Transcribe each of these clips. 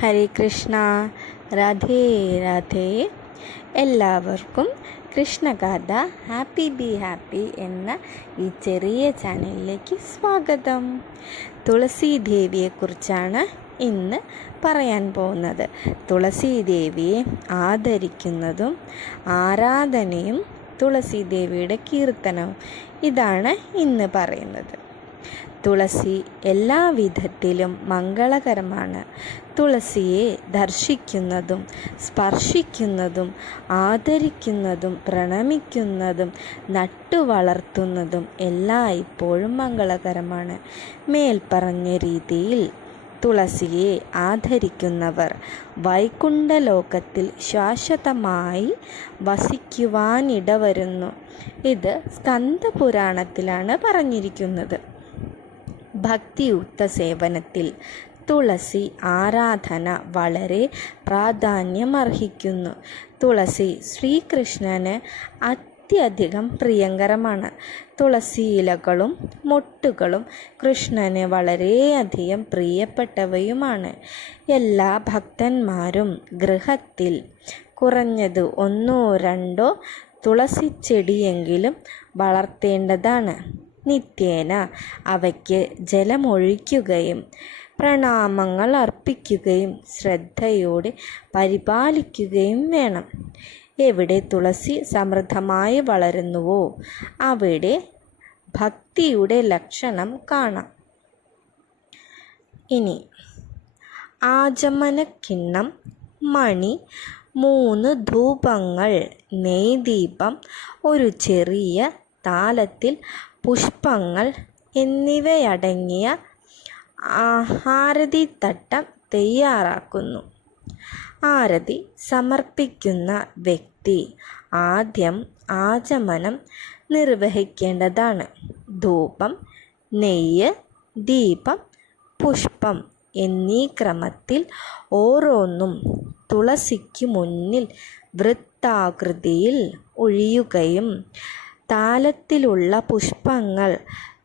ഹരേ കൃഷ്ണ. രാധേ രാധേ. എല്ലാവർക്കും Krishnagatha happy be happy എന്ന ഈ ചെറിയ ചാനലിലേക്ക് സ്വാഗതം. തുളസി ദേവിയെക്കുറിച്ചാണ് ഇന്ന് പറയാൻ പോകുന്നത്. തുളസി ദേവിയെ ആദരിക്കുന്നതും ആരാധനയും തുളസി ദേവിയുടെ കീർത്തനവും ഇതാണ് ഇന്ന് പറയുന്നത്. തുളസി എല്ലാ വിധത്തിലും മംഗളകരമാണ്. തുളസിയെ ദർശിക്കുന്നതും സ്പർശിക്കുന്നതും ആദരിക്കുന്നതും പ്രണമിക്കുന്നതും നട്ടുവളർത്തുന്നതും എല്ലായ്പ്പോഴും മംഗളകരമാണ്. മേൽപ്പറഞ്ഞ രീതിയിൽ തുളസിയെ ആദരിക്കുന്നവർ വൈകുണ്ഠലോകത്തിൽ ശാശ്വതമായി വസിക്കുവാനിടവരുന്നു. ഇത് സ്കന്ദപുരാണത്തിലാണ് പറഞ്ഞിരിക്കുന്നത്. ഭക്തിയുക്ത സേവനത്തിൽ തുളസി ആരാധന വളരെ പ്രാധാന്യമർഹിക്കുന്നു. തുളസി ശ്രീകൃഷ്ണന് അത്യധികം പ്രിയങ്കരമാണ്. തുളസി ഇലകളും മൊട്ടുകളും കൃഷ്ണന് വളരെയധികം പ്രിയപ്പെട്ടവയുമാണ്. എല്ലാ ഭക്തന്മാരും ഗൃഹത്തിൽ കുറഞ്ഞത് ഒന്നോ രണ്ടോ തുളസി ചെടിയെങ്കിലും വളർത്തേണ്ടതാണ്. നിത്യേന അവയ്ക്ക് ജലമൊഴിക്കുകയും പ്രണാമങ്ങൾ അർപ്പിക്കുകയും ശ്രദ്ധയോടെ പരിപാലിക്കുകയും വേണം. എവിടെ തുളസി സമൃദ്ധമായി വളരുന്നുവോ അവിടെ ഭക്തിയുടെ ലക്ഷണം കാണാം. ഇനി ആചമനക്കിണ്ണം മണി മൂന്ന് ധൂപങ്ങൾ നെയ്ദീപം ഒരു ചെറിയ താലത്തിൽ പുഷ്പങ്ങൾ എന്നിവയടങ്ങിയ ആരതിത്തട്ടം തയ്യാറാക്കുന്നു. ആരതി സമർപ്പിക്കുന്ന വ്യക്തി ആദ്യം ആചമനം നിർവഹിക്കേണ്ടതാണ്. ധൂപം നെയ്യ് ദീപം പുഷ്പം എന്നീ ക്രമത്തിൽ ഓരോന്നും തുളസിക്ക് മുന്നിൽ വൃത്താകൃതിയിൽ ഒഴിയുകയും താലത്തിലുള്ള പുഷ്പങ്ങൾ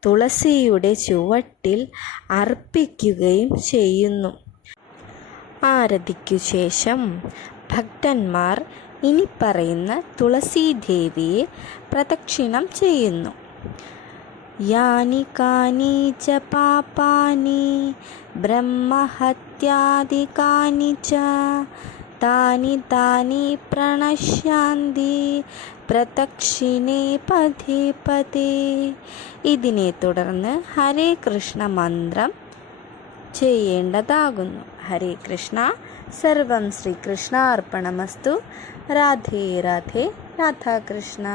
തുളസിയുടെ ചുവട്ടിൽ അർപ്പിക്കുകയും ചെയ്യുന്നു. ആരതിക്കു ശേഷം ഭക്തന്മാർ ഇനി പറയുന്ന തുളസീദേവിയെ പ്രദക്ഷിണം ചെയ്യുന്നു. യാനി കാനി ച പാപാനി ബ്രഹ്മഹത്യാദികാനി ച താനി तानि പ്രണശാന്തി പ്രദക്ഷിണേ പതേ പതേ ഇതിനെ തുടർന്ന് ഹരേ കൃഷ്ണ മന്ത്രം ചെയ്യേണ്ടതാകുന്നു. ഹരേ കൃഷ്ണ സർവം ശ്രീകൃഷ്ണ അർപ്പണമസ്തു രാധേ രാധേ രാധാകൃഷ്ണ.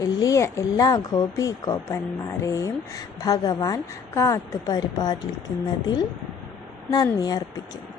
എല്ലിയ എല്ലാ ഗോപി ഗോപന്മാരെയും ഭഗവാൻ കാത്തു പരിപാലിക്കുന്നതിൽ നന്ദി അർപ്പിക്കും